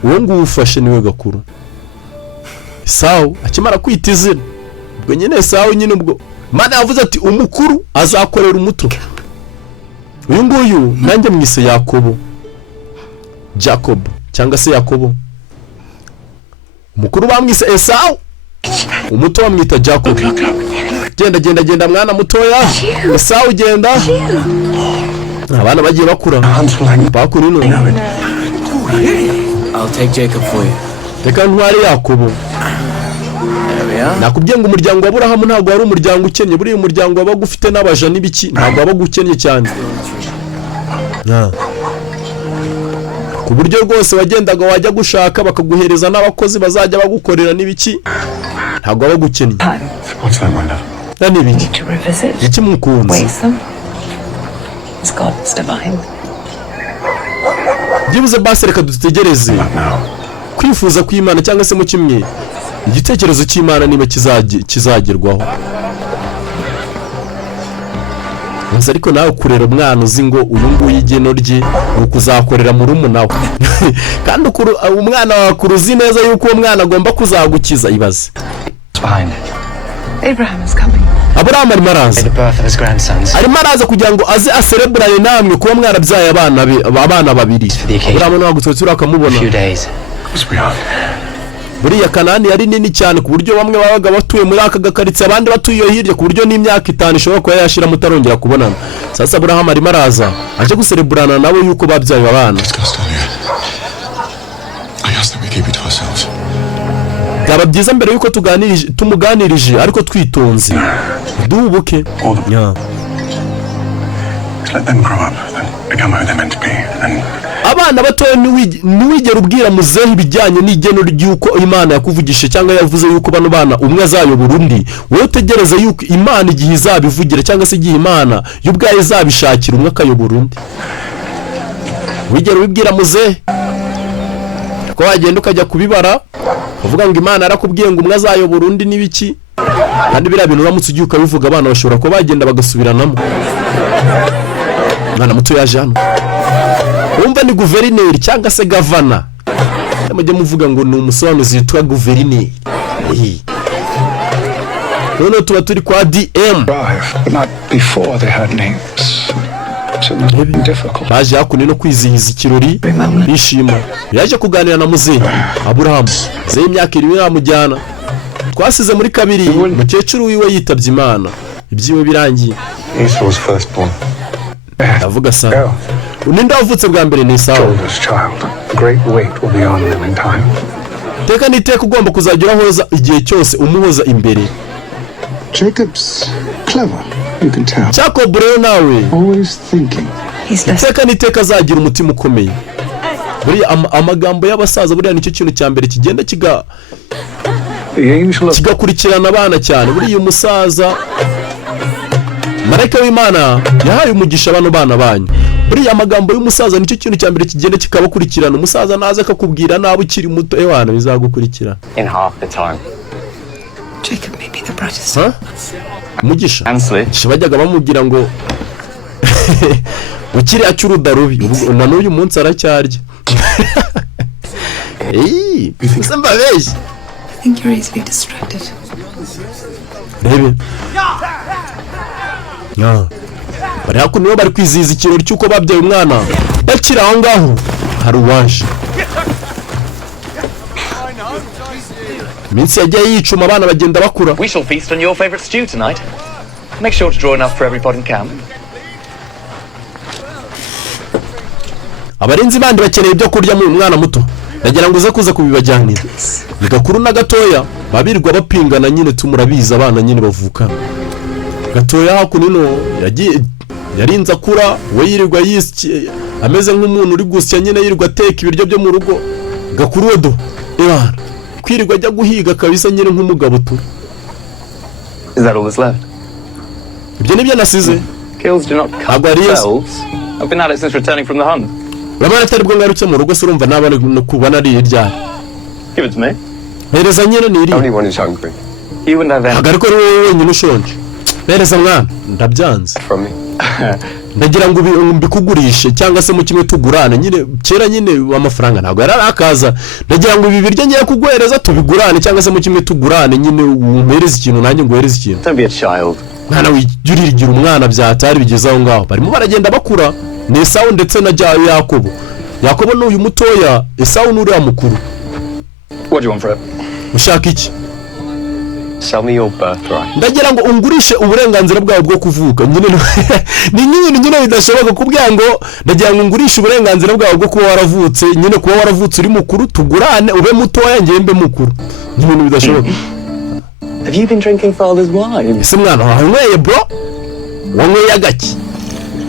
Uwo nguwo ufashe niwe Gakuru. Esau akimara kwita izina, ubwo nyine Esau nyine ubwo Mana yavuze ati umukuru azakorera umuto. Uyu nguyu nanjye mwise Yakobo, Jacob cyangwa se Yakobo. Umukuru bamwise Esau, umuto bamwita Jacob. Genda mwana mutoya. Esau genda. Abana bagiye bakura. Bakurino. I'll take Jacob for you. Reka ntware Yakobo. Nakubwiye ngo umuryango wa Aburahamu ntabwo ari umuryango ukennye. Buri umuryango wabaga ufite n'abaja n'ibiki, ntabwo wabaga ukennye cyane. Ku buryo rwose wagendaga wajya gushaka bakaguhereza n'abakozi bazajya bagukorera n'ibiki, ntabwo wabaga ukennye. What's that, my love? Nani biki? Iki mukunzi? It's God's divine. Byibuze basi reka dutegereze. Kwifuza kw'Imana cyangwa se mu kimwe igitekerezo cy'Imana niba kizagerwaho. Gusa ariko nawe kurera umwana uzi ngo uyu nguyu igeno rye ukuzakorera mu rumuna we kandi umwana wakuruzi neza yuko uwo mwana agomba kuzagukiza ibaze. Abraham is coming. Abraham arimo araza kugira ngo aze asereburane namwe kuba mwarabyaye abana babiri. Abraham ntabwo turi akamubona. Buriya Kanani yari nini cyane ku buryo bamwe babaga batuye muri aka gakaritse abandi batuye hirya ku buryo n'imyaka 5 ishobora kuba yashira mutarongera kubonana. Sasa Abraham arimo araza aje gusereburana nabo yuko babyaye abana. Byaba byiza mbere yuko tumuganirije ariko twitonze dubuke. Abana batoye niwigera ubwira muzehe ibijyanye n'igeno ry'uko Imana yakuvugishije cyangwa yavuze yuko bano bana umwe azayobora undi, wowe utegereza yuko Imana igihe izabivugira cyangwa se igihe Imana y'ubwayo izabishakira umwe akayobora undi. Wigera ubibwira muzehe ko wagenda ukajya kubibara uvuga ngo Imana yarakubwiye ngo umwe azayobora undi n'ibiki, kandi biriya bintu uramutse ugiye ukabivuga abana bashobora ko bagenda bagasubiranamo. Mwana muto yaje hano umva ni guverineri cyangwa se gavana, mujye muvuga ngo ni umusobanuzi witwa guverineri. None tuba turi kwa DM baje hakuno no kwizihiza ikirori bishima. Yaje kuganira na muzehe Abraham ze imyaka 7 yamujyana, twasize muri kabiri mukecuru wiwe yitabye Imana, ibyiwe birangiye. Avuga sana uninde wavutse bwa mbere ni sawa. Teka niteka ugomba kuzagira hoza igihe cyose umuhoza imbere. Jacob's clever, you can tell. Jacob rero nawe Always thinking. Teka niteka azagira umutima ukomeye. Buri amagambo y'abasaza buriya nicyo kintu cya mbere kigenda kigakurikirana abana cyane. Buri uyu musaza Marayika w'Imana yahaye umugisha bano bana banyu. Buri amagambo y'umusaza nicyo kintu cya mbere kigenda kikabakurikirana. Umusaza naze akakubwira nawe ukiri muto ewana bizagukurikira. In half the time. Jacob may be the brightest. Umugisha bajyaga bamubwira ngo ukiri acyuruda rubi na n'uyu munsi aracyarya. Samba beje. I think you're easily distracted. Rebe. Bari hakuno bari kwizihiza ikirori cyuko babyaye umwana. Bakira aho ngaho hari uwaje. Minsi yagiye yicuma abana bagenda bakura. We shall feast on your favorite stew tonight. Make sure to draw enough for every pot in camp. Abarinzi bandi bakeneye ibyo kurya mu mwana muto. Ndagira ngo uze kuza kubibajyanira. Bigakuru na gatoya babirwa bapingana nyine tumurabiza abana nyine bavuka. Gatoya hakunino yagiye yarinza kura we yirirwa ameze nk'umuntu uri gusya nyine yirirwa teka ibiryo byo mu rugo. Gakuru wedo ebana kwirirwa ajya guhiga kabisa nyine nk'umugabo tu. Is that all that's left? Ibyo nibyo nasize. Kills do not cut themselves. I've been at it since returning from the hunt. Urabona atari bwo ngarutse mu rugo surumva nabane kubana ari irya. Give it to me. Hereza nyine ni iri. Everyone is hungry. You wouldn't have any. Agariko ari wowe wenyine ushonje. Hereza mwana ndabyanze. From me. Ndagira ngo mbikugurishe cyangwa se mu kimwe tugurane nyine kera nyine amafaranga ntago yarakaza. Ndagira ngo ibi biryo ngiye kuguhereza tubigurane cyangwa se mu kimwe tugurane nyine umpereze ikintu nanjye nguhereze ikintu. Don't be a child. Mwana wijuririgira umwana byatari bigeze aho ngaho. Barimo baragenda bakura. Ni Esau ndetse na Yakobo. Yakobo no uyu mutoya, Esau n'uri amukuru. What do you want for it? Ushaka iki? Sell me your birthright. Ndagira ngo ungurishe uburenganzira bwawe bwo kuvuka. Nyine ni nyine bidashoboka kubwira ngo ndagira ngo ungurishe uburenganzira bwawe bwo kuba waravutse, nyine kuba waravutse uri mukuru tugurane ube mutoya ngembe mukuru. Nyine bidashoboka. Have you been drinking father's wine? Ese mwana wanyweye bro? Wanyweye agaki?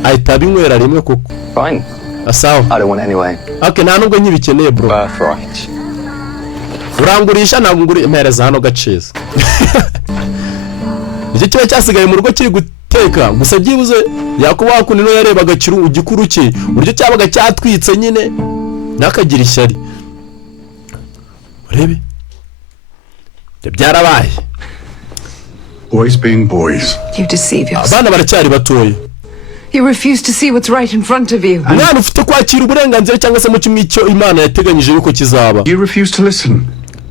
Ahita binywera rimwe koko. Fine. Asawa. I don't want anyway. Okay, nta nubwo nyibikeneye bro. Birthright. Urangurisha ntabwo nguri impereza hano gaciza. Nicyo kiba cyasigaye mu rugo kiri guteka gusa byibuze Yakobo hakunino yarebaga igikuru cye uburyo cyabaga cyatwitse nyine nakagira ishyari. Urebe byarabaye. Boys being boys. You deceive yourself. Abana baracyari batoye. You refuse to see what's right in front of you. Umwana ufite kwakira uburenganzira cyangwa se mu kimwe icyo Imana yateganyije yuko kizaba. You refuse to listen.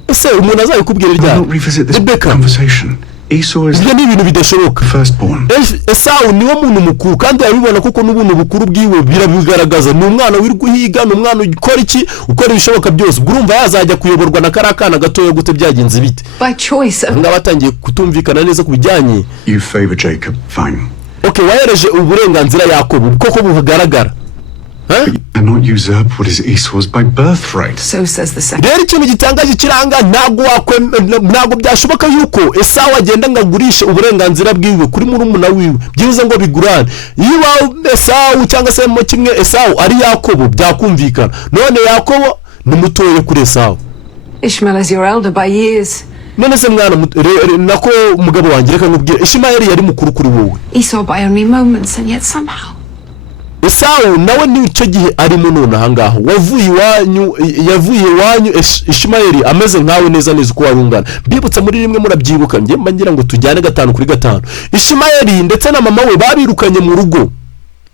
Ese umuntu azabikubwira ryari? Don't revisit this conversation. Esau is ni ibintu bidashoboka. Firstborn. Esau niwe muntu mukuru kandi yabibona kuko n'ubuntu bukuru bwiwe birabigaragaza. Ni umwana wiriguhiga, ni umwana ukora iki, ukora ibishoboka byose. Urumva yazajya kuyoborwa na karakana gatoya gute byagenze bite? By choice. Ngabatangiye kutumvikana neza kubijyanye. You favor Jacob, fine. Okay, wahereje uburenganzira Yakobo koko buhagaragara. And not usurp what is Esau's by birthright. So says the second. Rero ikintu gitangaje kiranga ntago byashoboka yuko Esau agenda ngagurisha uburenganzira bwiwe kuri murumuna wiwe byibuze ngo bigurane. Iyo Esau cyangwa se mu kimwe Esau ari Yakobo byakumvikana. None Yakobo ni mutoye kuri Esau. Ishmael is your elder by years. None se mwana nako umugabo wanjye reka nkubwire Ishmael yari mukuru kuri wowe. Esau by only moments and yet somehow. Esau nawe ni icyo gihe arimo none ahangaho yavuye iwanyu Ishmael ameze nkawe neza uko warungana. Bibutsa muri rimwe murabyibuka njye mbangira ngo tujyane 5 kuri 5. Ishmael ndetse na mama we babirukanye mu rugo.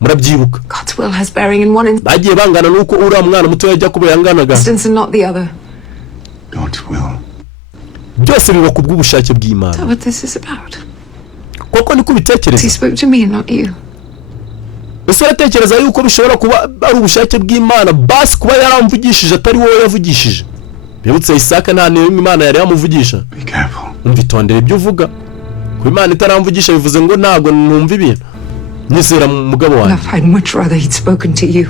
Murabyibuka. God's will has bearing in one instance. Bagiye bangana nuko uri mwana muto yajya kuba yanganaga. And not the other. God's will. Byose biba kubw'ubushake bw'Imana. What this is about. Koko niko bitekereza. He spoke to me and not you. Ese uratekereza yuko bishobora kuba ari ubushake bw'Imana basi kuba yaramvugishije atari wowe yavugishije? Bibutse Isaka nta niwe Imana yari yamuvugisha. Be careful. Umvitondere ibyo uvuga. Ku Imana itaramvugisha bivuze ngo ntago numva ibintu. Nisera mugabo wanjye. I'd much rather he'd spoken to you.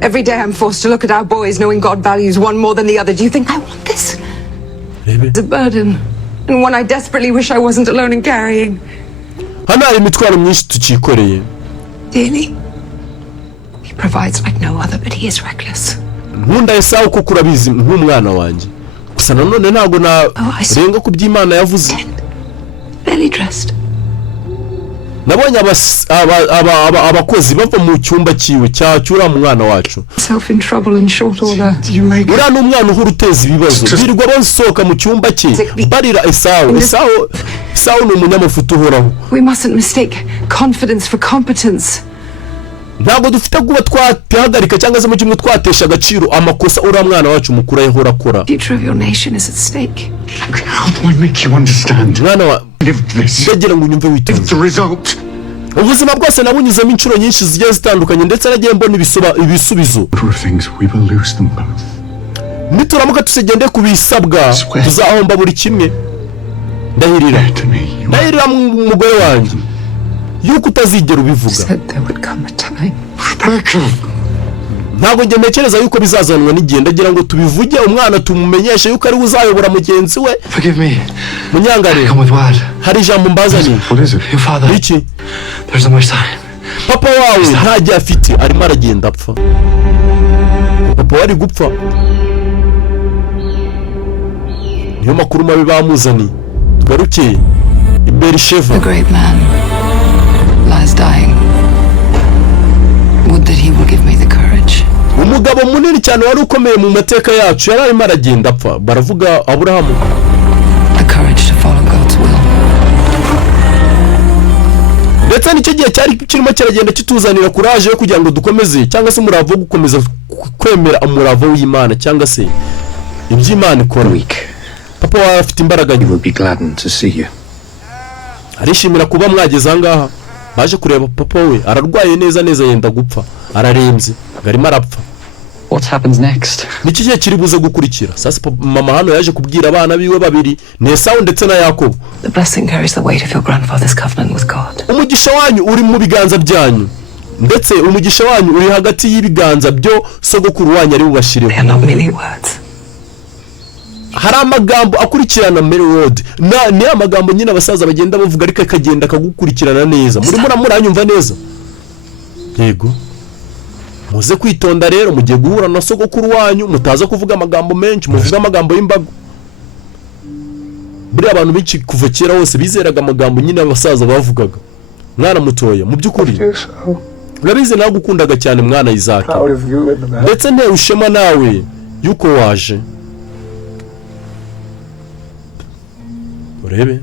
Every day I'm forced to look at our boys knowing God values one more than the other. Do you think I want this? It's a burden. And one I desperately wish I wasn't alone in carrying. Hano hari imitwaro myinshi tukikoreye. Really? He provides like no other, but he is reckless. Nkunda Esau kuko urabizi nk'umwana wanjye. Gusa nanone ntago renga ku by'Imana yavuze. Barely dressed. Nabonye abakozi bava mu cyumba kiwe cyura mu mwana wacu. Self in trouble in short order. Ura n'umwana uhuru uteza ibibazo. Birirwa basohoka mu cyumba cye barira Esau. Esau ni umunyamafuta uhoraho. We mustn't mistake confidence for competence. Ntabwo dufite kuba twahagarika cyangwa se mu kimwe twatesha agaciro amakosa ura mwana wacu mukuru yahora akora. Future of your nation is at stake. How do I make you understand? Mwana wa ndagira ngo unyumve witonze. The result. Ubuzima bwose nabunyuzemo inshuro nyinshi zigiye zitandukanye ndetse nagiye mbona ibisubizo. Things we will lose them both. Nituramuka tusegende kubisabwa tuzahomba buri kimwe. Ndahirira umugore wanjye yuko utazigera ubivuga. Ntabwo njye ntekereza yuko bizazanwa n'igihe ndagira ngo tubivuge umwana tumumenyeshe yuko ari uzayobora mugenzi we. Forgive me. Munyangare. Hari ijambo mbazaniye. Your father. Iki? There's no more time. Papa wawe ntajya afite arimo aragenda apfa. Papa wari gupfa. Niyo makuru mabi bamuzaniye. Garuke Berisheva. The great man lies dying. Would that he will give me the courage. Umugabo munini cyane wari ukomeye mu mateka yacu yari arimo aragenda apfa. Baravuga Aburahamu. The courage to follow God's will. Ndetse nicyo gihe cyari kirimo kiragenda kituzanira courage yo kugira ngo dukomeze cyangwa se umuravo wo gukomeza kwemera umuravo w'Imana cyangwa se iby'Imana ikora. Papa wawe afite imbaraga He will be gladdened to see you. Arishimira kuba mwageze ahangaha. Baje kureba papa we ararwaye neza yenda gupfa. Ararembye garimo arapfa. What happens next? Niki gihe kiri buze gukurikira. Sasa mama hano yaje kubwira abana biwe babiri ne Esau ndetse na Yakobo. The blessing carries the weight of your grandfather's covenant with God. Umugisha wanyu uri mu biganza byanyu. Ndetse umugisha wanyu uri hagati y'ibiganza byo sogokuru wanyu ari bubashireho. They are not merely words. Hari amagambo akurikirana Mary Road. Ni amagambo nyine abasaza bagenda bavuga ariko akagenda akagukurikirana neza. Muri muranyumva neza? Yego. Muze kwitonda rero mugiye guhura na sogokuru wanyu mutaza kuvuga amagambo menshi muvuga amagambo y'imbago. Buri abantu benshi kuva kera hose bizeraga amagambo nyine abasaza bavugaga. Mwana mutoya mu byukuri. Urabize nawe gukundaga cyane mwana Isaac. Ndetse nte ushema nawe yuko waje. urebe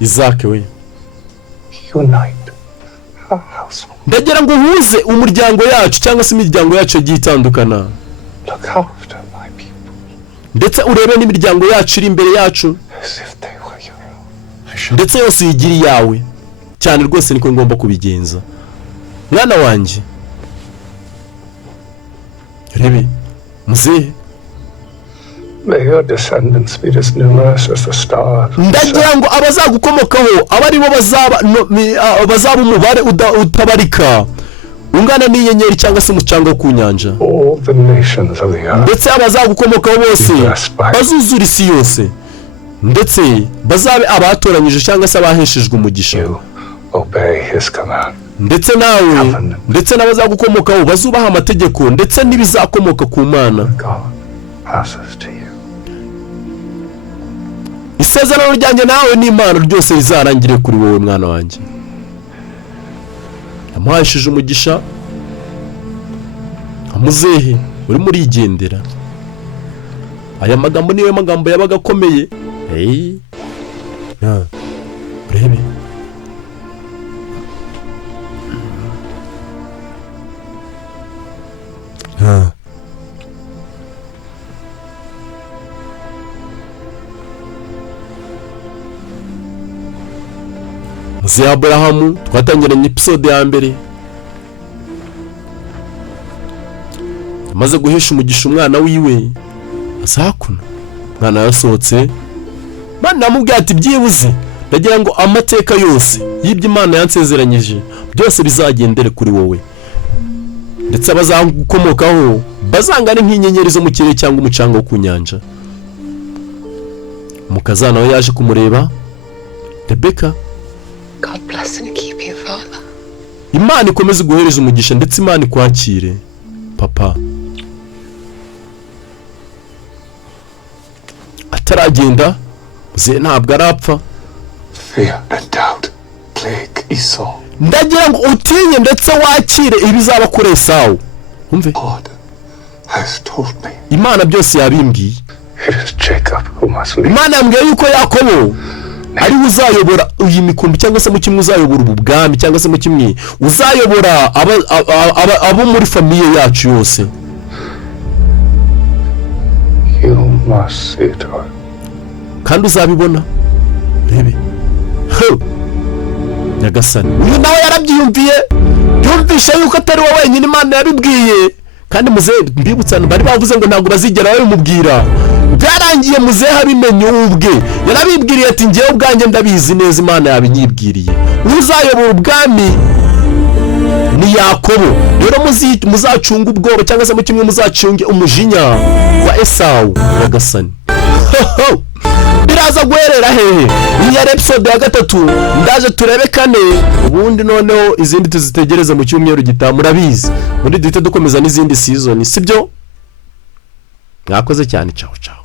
Isaac we Unite our household. ndagira ngo uhuze umuryango yacu cyangwa se imiryango yacu yagiye itandukana. Look after my people. Ndetse urebe n'imiryango yacu iri imbere yacu As if they were your own. ndetse yose uyigira iyawe cyane rwose niko ngomba kubigenza. Mwana wanjye rebe muzehe May your descendants be as numerous as the stars. ndagira ngo abazagukomokaho aba ari bo bazaba umubare utabarika ungana n'inyenyeri cyangwa se umucanga wo ku nyanja. All the nations of the earth. Ndetse abazagukomokaho bose bazuzura isi yose ndetse bazabe abatoranyije cyangwa se abaheshejwe umugisha. You obey his command. Ndetse nawe ndetse n'abazagukomokaho bazubaha amategeko ndetse n'ibizakomoka ku Mana. God passes to you. Isezerano ryanjye nawe n'Imana ryose rizarangire kuri wowe mwana wanjye. Amuhashije umugisha amuzehe uri muri igendera. Aya magambo niyo magambo yabaga akomeye. Urebe muzehe Aburahamu twatangiranye episode ya mbere amaze guhesha umugisha umwana wiwe azakuna. Mwana yasohotse Mana namubwiye ati byibuze ndagira ngo amateka yose y'ibyo Imana yansezeranyije byose bizagendere kuri wowe ndetse abazagukomokaho bazangane nk'inyenyeri zo mu kirere cyangwa umucanga wo ku nyanja. Umukazana we yaje kumureba Rebeka. God bless and keep you, Father. Imana ikomeze guhereza umugisha ndetse Imana ikwakire papa. Ataragenda muzehe ntabwo arapfa. Fear and doubt plague Esau. Ndagira ngo utinye ndetse wakire ibizaba kuri Esau. Umve God has told me. Imana byose yabimbwiye. It is Jacob who must lead. Imana yambwiye yuko Yakobo ari uzayobora uyu mikumbi cyangwa se mu kimwe uzayobora ubu bwami cyangwa se mu kimwe uzayobora abo muri famiye yacu yose. You must see it all. Kandi uzabibona rebe Nyagasani uyu nawe yarabyiyumviye yumvisha yuko atari wowe wenyine Imana yabibwiye. Kandi muzehe mbibutsana bari bavuze ngo ntabwo bazigera babimubwira. Byarangiye muzehe abimenye ubwe yarabibwiriye ati ngiye ubwanjye ndabizi neza Imana yabinyibwiriye. Uzayobora ubwami ni Yakobo. Rero muzacunga ubwoba cyangwa se mu kimwe muzacunge umujinya wa Esau. Nyagasani biraza guherera hehe? Iyi episode ya 3 ndaje turebe 4 ubundi noneho izindi tuzitegereza mu cyumweru gitaha. Murabizi muri duhita dukomeza n'izindi season sibyo? Mwakoze cyane. Ciao ciao.